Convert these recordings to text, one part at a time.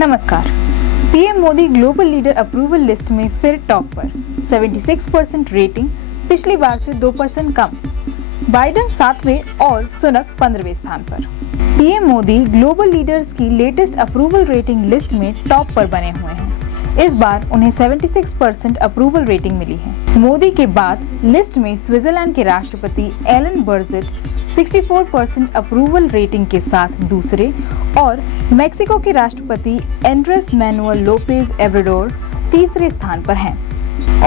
नमस्कार। PM Modi global leader approval list में फिर टॉप पर, 76% रेटिंग, पिछली बार से 2% कम। बाइडेन 7वें और सुनक 15वें स्थान पर। पीएम मोदी ग्लोबल लीडर्स की लेटेस्ट अप्रूवल रेटिंग लिस्ट में टॉप पर बने हुए हैं। इस बार उन्हें 76% अप्रूवल रेटिंग मिली है। मोदी के बाद लिस्ट में स्विट्जरलैंड के राष्ट्रपति एलन बर्जेट 64% अप्रूवल रेटिंग के साथ दूसरे और मेक्सिको के राष्ट्रपति एंड्रेस मैनुअल लोपेज एब्राडोर तीसरे स्थान पर हैं।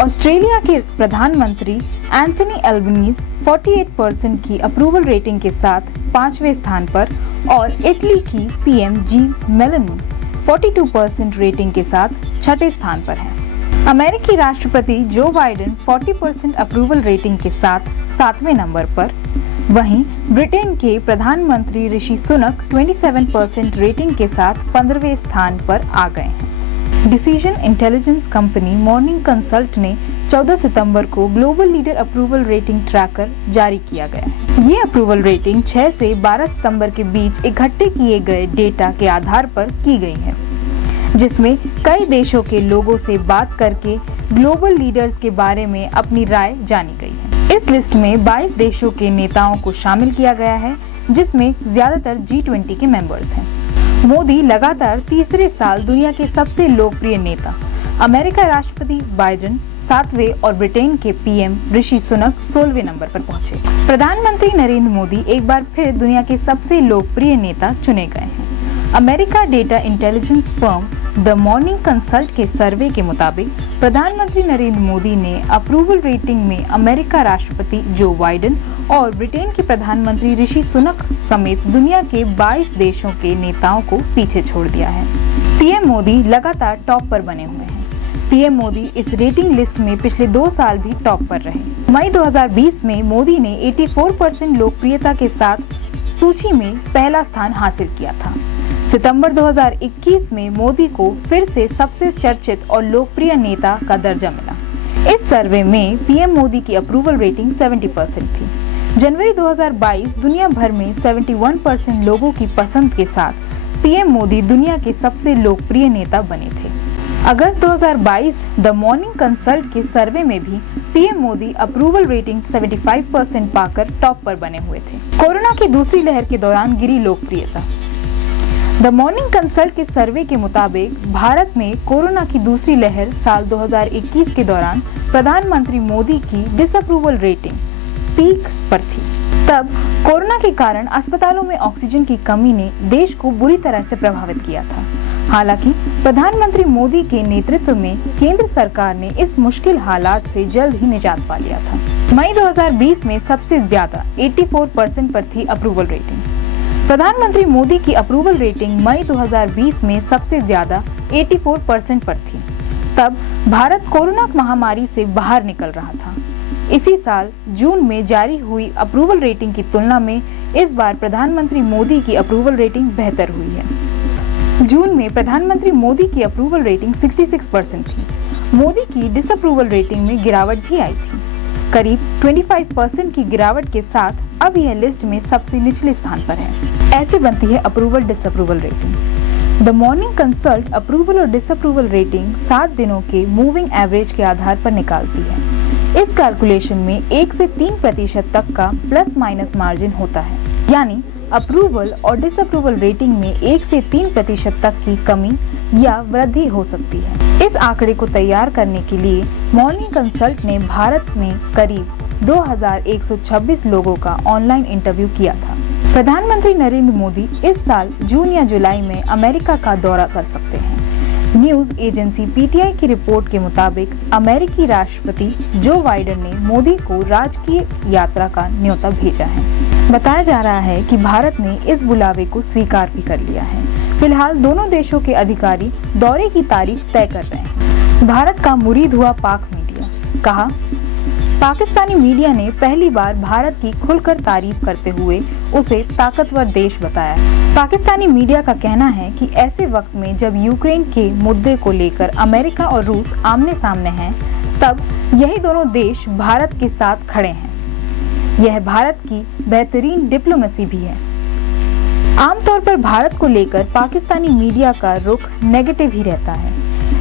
ऑस्ट्रेलिया के प्रधानमंत्री एंथनी एल्बनीज 48% की अप्रूवल रेटिंग के साथ 5वें स्थान पर और इटली की पीएम जी मेलोनी 42% रेटिंग के साथ 6ठे स्थान पर हैं। अमेरिकी राष्ट्रपति जो बाइडेन 40% अप्रूवल रेटिंग के साथ 7वें नंबर पर, वहीं ब्रिटेन के प्रधानमंत्री ऋषि सुनक 27% रेटिंग के साथ 15वें स्थान पर आ गए हैं। Decision intelligence company morning consult ने 14 सितंबर को global leader approval rating tracker जारी किया गया है। ये अप्रूवल रेटिंग 6 से 12 सितंबर के बीच इकट्ठे किए गए डेटा के आधार पर की गई है, जिसमें कई देशों के लोगों से बात करके ग्लोबल लीडर्स के बारे में अपनी राय जानी गई है। इस लिस्ट में 22 देशों के नेताओं को शामिल किया गया है, जिसमें ज्यादातर G20 के मेंबर्स हैं। मोदी लगातार तीसरे साल दुनिया के सबसे लोकप्रिय नेता, अमेरिका राष्ट्रपति बाइडेन 7वें और ब्रिटेन के पीएम ऋषि सुनक 16वें नंबर पर पहुंचे। प्रधानमंत्री नरेंद्र मोदी एक बार फिर दुनिया के सबसे लोकप्रिय नेता चुने गए हैं। America data intelligence firm the morning consult के सर्वे के मुताबिक प्रधानमंत्री नरेंद्र मोदी ने अप्रूवल रेटिंग में अमेरिका राष्ट्रपति जो बाइडेन और ब्रिटेन के प्रधानमंत्री ऋषि सुनक समेत दुनिया के 22 देशों के नेताओं को पीछे छोड़ दिया है। पीएम मोदी लगातार टॉप पर बने हुए हैं। पीएम मोदी इस रेटिंग लिस्ट में पिछले 2 साल भी टॉप पर रहे। मई 2020 में मोदी ने 84% लोकप्रियता के साथ सूची में पहला स्थान हासिल किया था। सितंबर 2021 में मोदी को फिर से सबसे चर्चित और लोकप्रिय नेता का दर्जा मिला। इस सर्वे में पीएम मोदी की अप्रूवल रेटिंग 70% थी। जनवरी 2022 दुनिया भर में 71% लोगों की पसंद के साथ पीएम मोदी दुनिया के सबसे लोकप्रिय नेता बने थे। अगस्त 2022 द मॉर्निंग कंसल्ट के सर्वे में भी पीएम मोदी अप्रूवल रेटिंग 75% पाकर टॉप पर बने हुए थे। कोरोना की दूसरी लहर के दौरान गिरी लोकप्रियता। द मॉर्निंग कंसल्ट के सर्वे के मुताबिक भारत में कोरोना की दूसरी लहर साल 2021 के दौरान प्रधानमंत्री मोदी की डिसअप्रूवल रेटिंग पीक पर थी। तब कोरोना के कारण अस्पतालों में ऑक्सीजन की कमी ने देश को बुरी तरह से प्रभावित किया था। हालांकि प्रधानमंत्री मोदी के नेतृत्व में केंद्र सरकार ने इस मुश्किल हालात से जल्द ही निजात पा लिया था। मई 2020 में सबसे ज्यादा 84% पर थी अप्रूवल रेटिंग। प्रधानमंत्री मोदी की अप्रूवल रेटिंग मई 2020 में सबसे ज्यादा 84% पर थी। तब भारत कोरोना महामारी से बाहर निकल रहा था। इसी साल जून में जारी हुई अप्रूवल रेटिंग की तुलना में इस बार प्रधानमंत्री मोदी की अप्रूवल रेटिंग बेहतर हुई है। जून में प्रधानमंत्री मोदी की अप्रूवल रेटिंग 66% थी। मोदी की डिसअप्रूवल रेटिंग में गिरावट भी आई थी। करीब 25% की गिरावट के साथ अब यह लिस्ट में सबसे निचले स्थान पर है। ऐसे बनती है approval disapproval rating. The morning consult approval और डिसअप्रूवल रेटिंग 7 दिनों के मूविंग एवरेज के आधार पर निकालती है। इस कैलकुलेशन में 1 से 3% तक का प्लस माइनस मार्जिन होता है, यानी अप्रूवल और डिसअप्रूवल रेटिंग में 1 से 3% तक की कमी या वृद्धि हो सकती है। इस आंकड़े को तैयार करने के लिए मॉर्निंग कंसल्ट ने भारत में करीब 2126 लोगों का ऑनलाइन इंटरव्यू किया था। प्रधानमंत्री नरेंद्र मोदी इस साल जून या जुलाई में अमेरिका का दौरा कर सकते हैं। न्यूज एजेंसी पीटीआई की रिपोर्ट के मुताबिक अमेरिकी राष्ट्रपति जो बाइडेन ने मोदी को राजकीय यात्रा का न्योता भेजा है। बताया जा रहा है कि भारत ने इस बुलावे को स्वीकार भी कर लिया है। फिलहाल दोनों देशों के अधिकारी दौरे की तारीख तय कर रहे हैं। भारत का मुरीद हुआ पाक मीडिया, कहा पाकिस्तानी मीडिया ने पहली बार भारत की खुलकर तारीफ करते हुए उसे ताकतवर देश बताया। पाकिस्तानी मीडिया का कहना है कि ऐसे वक्त में जब यूक्रेन के मुद्दे को लेकर अमेरिका और रूस आमने सामने हैं, तब यही दोनों देश भारत के साथ खड़े हैं। यह भारत की बेहतरीन डिप्लोमेसी भी है। आमतौर पर भारत को लेकर पाकिस्तानी मीडिया का रुख नेगेटिव ही रहता है,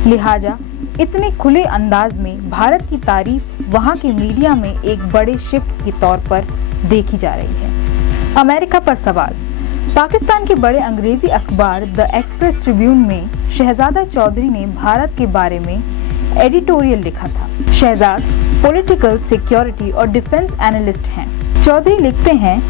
लिहाजा इतने खुले अंदाज में भारत की तारीफ वहां के मीडिया में एक बड़े शिफ्ट के तौर पर देखी जा रही है। अमेरिका पर सवाल। पाकिस्तान के बड़े अंग्रेजी अखबार द एक्सप्रेस ट्रिब्यून में शहजादा चौधरी ने भारत के बारे में एडिटोरियल लिखा था। शहजाद पॉलिटिकल, सिक्योरिटी और डिफेंस एनालिस्ट हैं। चौधरी लिखते हैं,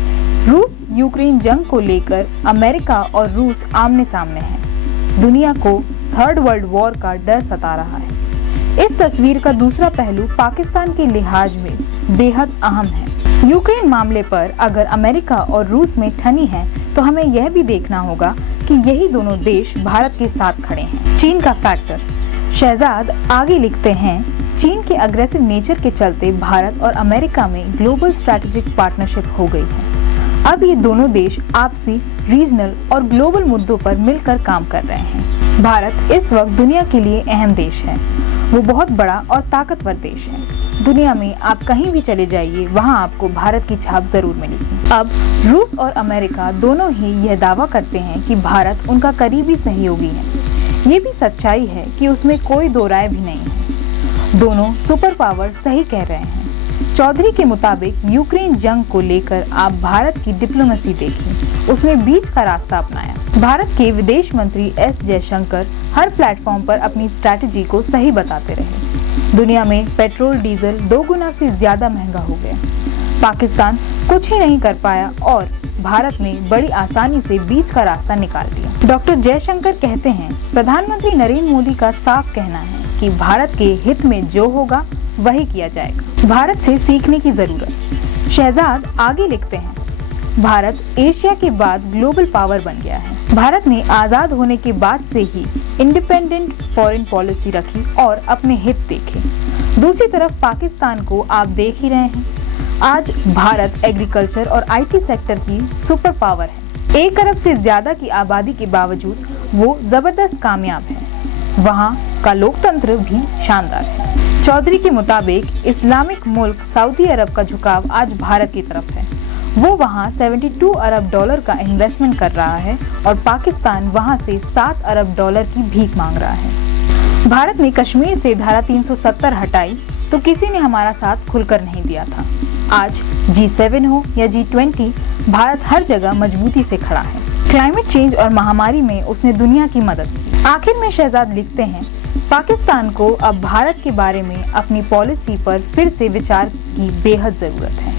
रूस यूक्रेन जंग को लेकर अमेरिका और रूस आमने सामने हैं। दुनिया को थर्ड वर्ल्ड वॉर का डर सता रहा है। इस तस्वीर का दूसरा पहलू पाकिस्तान के लिहाज में बेहद अहम है। यूक्रेन मामले पर अगर अमेरिका और रूस में ठनी है तो हमें यह भी देखना होगा कि यही दोनों देश भारत के साथ खड़े हैं। चीन का फैक्टर। शहजाद आगे लिखते हैं, चीन के अग्रेसिव नेचर के चलते भारत और अमेरिका में ग्लोबल स्ट्रैटेजिक पार्टनरशिप हो गई है। अब ये दोनों देश आपसी, रीजनल और ग्लोबल मुद्दों पर मिलकर काम कर रहे हैं। भारत इस वक्त दुनिया के लिए अहम देश है। वो बहुत बड़ा और ताकतवर देश है। दुनिया में आप कहीं भी चले जाइए, वहाँ आपको भारत की छाप जरूर मिलेगी। अब रूस और अमेरिका दोनों ही यह दावा करते हैं कि भारत उनका करीबी सहयोगी है। ये भी सच्चाई है कि उसमें कोई दो राय भी नहीं है। दोनों सुपर पावर सही कह रहे हैं। चौधरी के मुताबिक यूक्रेन जंग को लेकर आप भारत की डिप्लोमेसी देखिए, उसने बीच का रास्ता अपनाया। भारत के विदेश मंत्री एस जयशंकर हर प्लेटफॉर्म पर अपनी स्ट्रैटेजी को सही बताते रहे। दुनिया में पेट्रोल डीजल 2 गुना से ज्यादा महंगा हो गया। पाकिस्तान कुछ ही नहीं कर पाया और भारत ने बड़ी आसानी से बीच का रास्ता निकाल लिया। डॉक्टर जयशंकर कहते हैं, प्रधानमंत्री नरेंद्र मोदी का साफ कहना है कि भारत के हित में जो होगा वही किया जाएगा। भारत से सीखने की जरूरत। शहजाद आगे लिखते हैं, भारत एशिया के बाद ग्लोबल पावर बन गया है। भारत ने आजाद होने के बाद से ही इंडिपेंडेंट फॉरेन पॉलिसी रखी और अपने हित देखे। दूसरी तरफ पाकिस्तान को आप देख ही रहे हैं। आज भारत एग्रीकल्चर और आईटी सेक्टर की सुपर पावर है। 1 अरब से ज्यादा की आबादी के बावजूद वो जबरदस्त कामयाब है। वहाँ का लोकतंत्र भी शानदार है। चौधरी के मुताबिक इस्लामिक मुल्क सऊदी अरब का झुकाव आज भारत की तरफ है। वो वहाँ 72 अरब डॉलर का इन्वेस्टमेंट कर रहा है और पाकिस्तान वहाँ से 7 अरब डॉलर की भीख मांग रहा है। भारत ने कश्मीर से धारा 370 हटाई तो किसी ने हमारा साथ खुलकर नहीं दिया था। आज G7 हो या G20, भारत हर जगह मजबूती से खड़ा है। क्लाइमेट चेंज और महामारी में उसने दुनिया की मदद की। आखिर में शहजाद लिखते हैं, पाकिस्तान को अब भारत के बारे में अपनी पॉलिसी पर फिर से विचार की बेहद जरूरत है।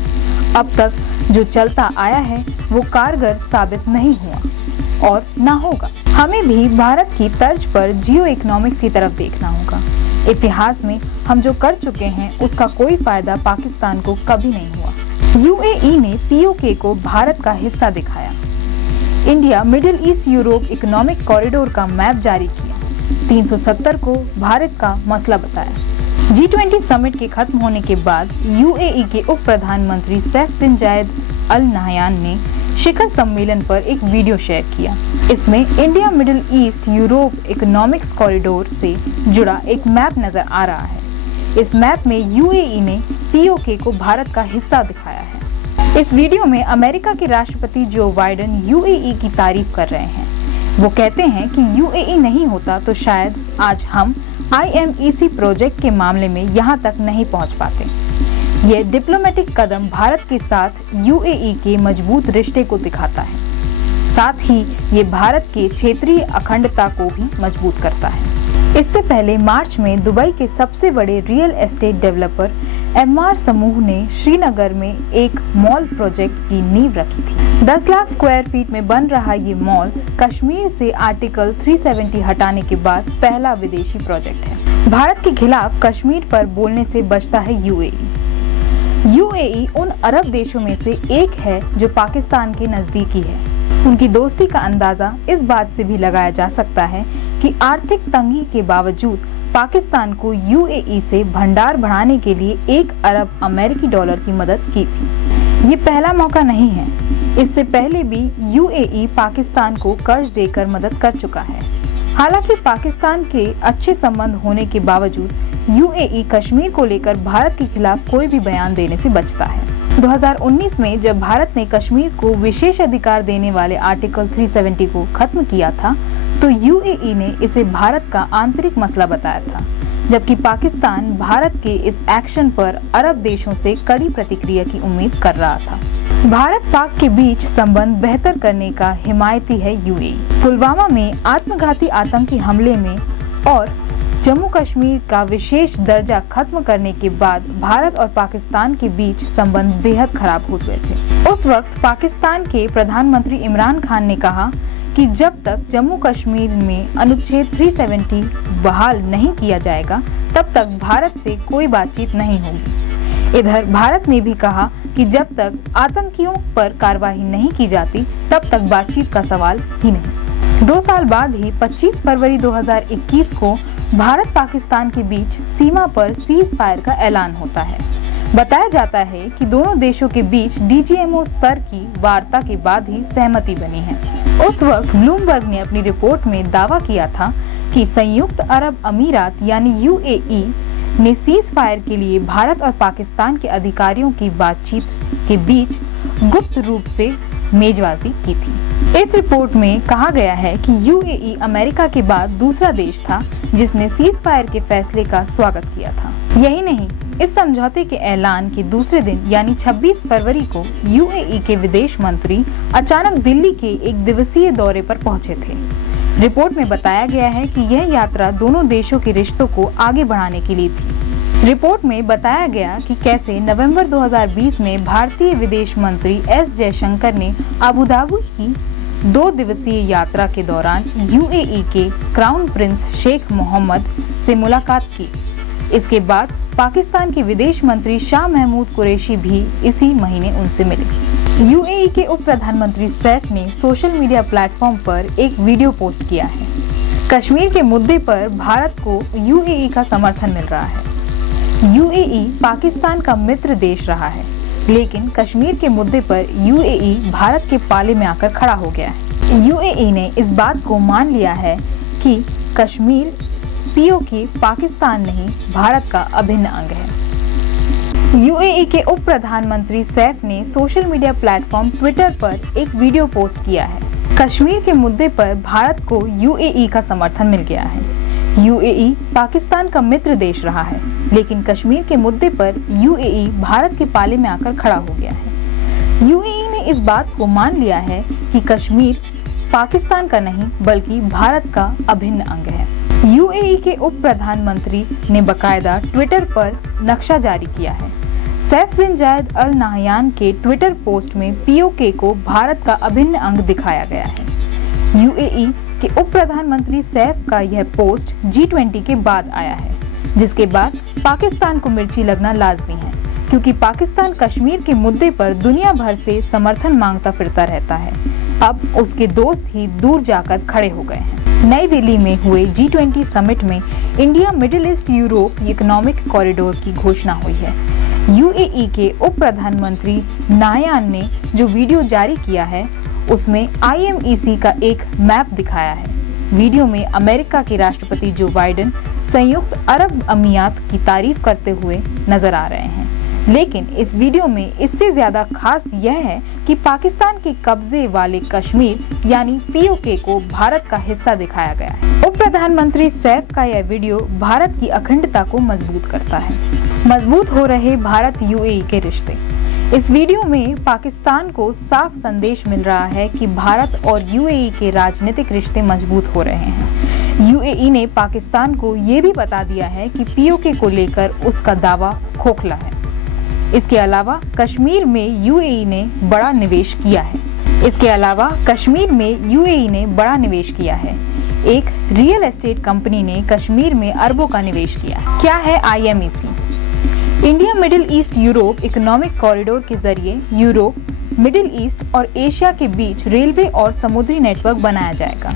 अब तक जो चलता आया है वो कारगर साबित नहीं हुआ और ना होगा। हमें भी भारत की तर्ज पर जियो इकोनॉमिक्स की तरफ देखना होगा। इतिहास में हम जो कर चुके हैं उसका कोई फायदा पाकिस्तान को कभी नहीं हुआ। यूएई ने पीओके को भारत का हिस्सा दिखाया। India middle east Europe economic corridor का मैप जारी किया। 370 को भारत का मसला बताया। G20 समिट के खत्म होने के बाद यूएई के उप प्रधानमंत्री सैफ बिन जायद अल नहयान ने शिखर सम्मेलन पर एक वीडियो शेयर किया। इसमें India middle east Europe economics corridor से जुड़ा एक मैप नजर आ रहा है। इस मैप में यूएई ने पीओके को भारत का हिस्सा दिखाया है। इस वीडियो में अमेरिका के राष्ट्रपति जो बाइडेन यूएई की तारीफ कर रहे हैं। वो कहते हैं कि यूएई नहीं होता तो शायद आज हम IMEC प्रोजेक्ट के मामले में यहाँ तक नहीं पहुँच पाते। यह डिप्लोमेटिक कदम भारत के साथ यूएई के मजबूत रिश्ते को दिखाता है। साथ ही ये भारत के क्षेत्रीय अखंडता को भी मजबूत करता है। इससे पहले मार्च में दुबई के सबसे बड़े रियल एस्टेट डेवलपर MR समूह ने श्रीनगर में एक मॉल प्रोजेक्ट की नींव रखी थी। 10 लाख स्क्वायर फीट में बन रहा ये मॉल कश्मीर से आर्टिकल 370 हटाने के बाद पहला विदेशी प्रोजेक्ट है। भारत के खिलाफ कश्मीर पर बोलने से बचता है यूएई उन अरब देशों में से एक है जो पाकिस्तान के नजदीकी है। उनकी दोस्ती का अंदाजा इस बात से भी लगाया जा सकता है कि आर्थिक तंगी के बावजूद पाकिस्तान को यूएई से भंडार बढ़ाने के लिए 1 अरब अमेरिकी डॉलर की मदद की थी। ये पहला मौका नहीं है। इससे पहले भी यूएई पाकिस्तान को कर्ज देकर मदद कर चुका है। हालांकि पाकिस्तान के अच्छे संबंध होने के बावजूद यूएई कश्मीर को लेकर भारत के खिलाफ कोई भी बयान देने से बचता है। 2019 में जब भारत ने कश्मीर को विशेष अधिकार देने वाले आर्टिकल 370 को खत्म किया था, तो यूएई ने इसे भारत का आंतरिक मसला बताया था, जबकि पाकिस्तान भारत के इस एक्शन पर अरब देशों से कड़ी प्रतिक्रिया की उम्मीद कर रहा था। भारत पाक के बीच संबंध बेहतर करने का हिमायती है यूएई। पुलवामा में आत्मघाती आतंकी हमले में और जम्मू कश्मीर का विशेष दर्जा खत्म करने के बाद भारत और पाकिस्तान के बीच संबंध बेहद खराब हो गए थे। उस वक्त पाकिस्तान के प्रधानमंत्री इमरान खान ने कहा कि जब तक जम्मू कश्मीर में अनुच्छेद 370 बहाल नहीं किया जाएगा, तब तक भारत से कोई बातचीत नहीं होगी। इधर भारत ने भी कहा कि जब तक आतंकियों पर कार्रवाई नहीं की जाती, तब तक बातचीत का सवाल ही नहीं। 2 साल बाद ही 25 फरवरी 2021 को भारत पाकिस्तान के बीच सीमा पर सीज फायर का ऐलान होता है। बताया जाता है कि दोनों देशों के बीच डीजीएमओ स्तर की वार्ता के बाद ही सहमति बनी है। उस वक्त ब्लूमबर्ग ने अपनी रिपोर्ट में दावा किया था कि संयुक्त अरब अमीरात यानी यूएई ने सीज फायर के लिए भारत और पाकिस्तान के अधिकारियों की बातचीत के बीच गुप्त रूप से मेजबाजी की थी। इस रिपोर्ट में कहा गया है कि यूएई अमेरिका के बाद दूसरा देश था जिसने सीज फायर के फैसले का स्वागत किया था। यही नहीं, इस समझौते के ऐलान के दूसरे दिन यानी 26 फरवरी को यूएई के विदेश मंत्री अचानक दिल्ली के एक दिवसीय दौरे पर पहुंचे थे। रिपोर्ट में बताया गया है कि यह यात्रा दोनों देशों के रिश्तों को आगे बढ़ाने के लिए थी। रिपोर्ट में बताया गया कि कैसे नवंबर 2020 में भारतीय विदेश मंत्री एस जयशंकर ने अबू धाबी की 2 दिवसीय यात्रा के दौरान यूएई के क्राउन प्रिंस शेख मोहम्मद से मुलाकात की। इसके बाद पाकिस्तान के विदेश मंत्री शाह महमूद कुरैशी भी इसी महीने उनसे मिले। यूएई के उप प्रधानमंत्री सैफ ने सोशल मीडिया प्लेटफॉर्म पर एक वीडियो पोस्ट किया है। कश्मीर के मुद्दे पर भारत को यूएई का समर्थन मिल रहा है। यूएई पाकिस्तान का मित्र देश रहा है, लेकिन कश्मीर के मुद्दे पर यूएई भारत के पाले में आकर खड़ा हो गया है। यूएई ने इस बात को मान लिया है कि कश्मीर पीओके पाकिस्तान नहीं, भारत का अभिन्न अंग है। यूएई के उप प्रधानमंत्री सैफ ने सोशल मीडिया प्लेटफॉर्म ट्विटर पर एक वीडियो पोस्ट किया है। कश्मीर के मुद्दे पर भारत को यूएई का समर्थन मिल गया है। यूएई पाकिस्तान का मित्र देश रहा है, लेकिन कश्मीर के मुद्दे पर यूएई भारत के पाले में आकर खड़ा हो गया है। यूएई ने इस बात को मान लिया है कि कश्मीर पाकिस्तान का नहीं, बल्कि भारत का अभिन्न अंग है। यूएई के उप प्रधानमंत्री ने बकायदा ट्विटर पर नक्शा जारी किया है। सैफ बिन जायद अल नाहयान के ट्विटर पोस्ट में पीओके को भारत का अभिन्न अंग दिखाया गया है। यूएई के उप प्रधानमंत्री सैफ का यह पोस्ट G20 के बाद आया है, जिसके बाद पाकिस्तान को मिर्ची लगना लाजमी है, क्योंकि पाकिस्तान कश्मीर के मुद्दे पर दुनिया भर से समर्थन मांगता फिरता रहता है। अब उसके दोस्त ही दूर जाकर खड़े हो गए हैं। नई दिल्ली में हुए G20 समिट में India middle east Europe economic corridor की घोषणा हुई है। यूएई के उप प्रधानमंत्री नायान ने जो वीडियो जारी किया है, उसमें IMEC का एक मैप दिखाया है। वीडियो में अमेरिका के राष्ट्रपति जो बाइडेन संयुक्त अरब अमीरात की तारीफ करते हुए नजर आ रहे हैं, लेकिन इस वीडियो में इससे ज्यादा खास यह है कि पाकिस्तान के कब्जे वाले कश्मीर यानी पीओके को भारत का हिस्सा दिखाया गया है। उप प्रधानमंत्री सैफ का यह वीडियो भारत की अखंडता को मजबूत करता है। मजबूत हो रहे भारत यूएई के रिश्ते। इस वीडियो में पाकिस्तान को साफ संदेश मिल रहा है कि भारत और यूएई के राजनीतिक रिश्ते मजबूत हो रहे हैं। यूएई ने पाकिस्तान को ये भी बता दिया है कि पीओके को लेकर उसका दावा खोखला है। इसके अलावा कश्मीर में यूएई ने बड़ा निवेश किया है। एक रियल एस्टेट कंपनी ने कश्मीर में अरबों का निवेश किया है। क्या है IMEC? India middle east Europe economic corridor के जरिए यूरोप, मिडिल ईस्ट और एशिया के बीच रेलवे और समुद्री नेटवर्क बनाया जाएगा,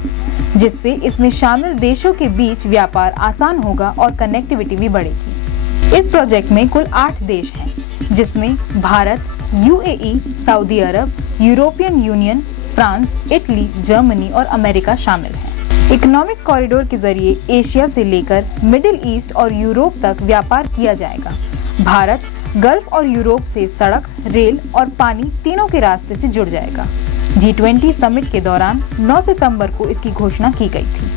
जिससे इसमें शामिल देशों के बीच व्यापार आसान होगा और कनेक्टिविटी भी बढ़ेगी। इस प्रोजेक्ट में कुल 8 देश हैं, जिसमें भारत, UAE, Saudi Arab, European Union, France, Italy, Germany और अमेरिका शामिल हैं। इकोनॉमिक कॉरिडोर के जरिए एशिया से लेकर मिडिल ईस्ट और यूरोप तक व्यापार किया जाएगा। भारत गल्फ और यूरोप से सड़क, रेल और पानी तीनों के रास्ते से जुड़ जाएगा। G20 समिट के दौरान 9 सितंबर को इसकी घोषणा की गई थी।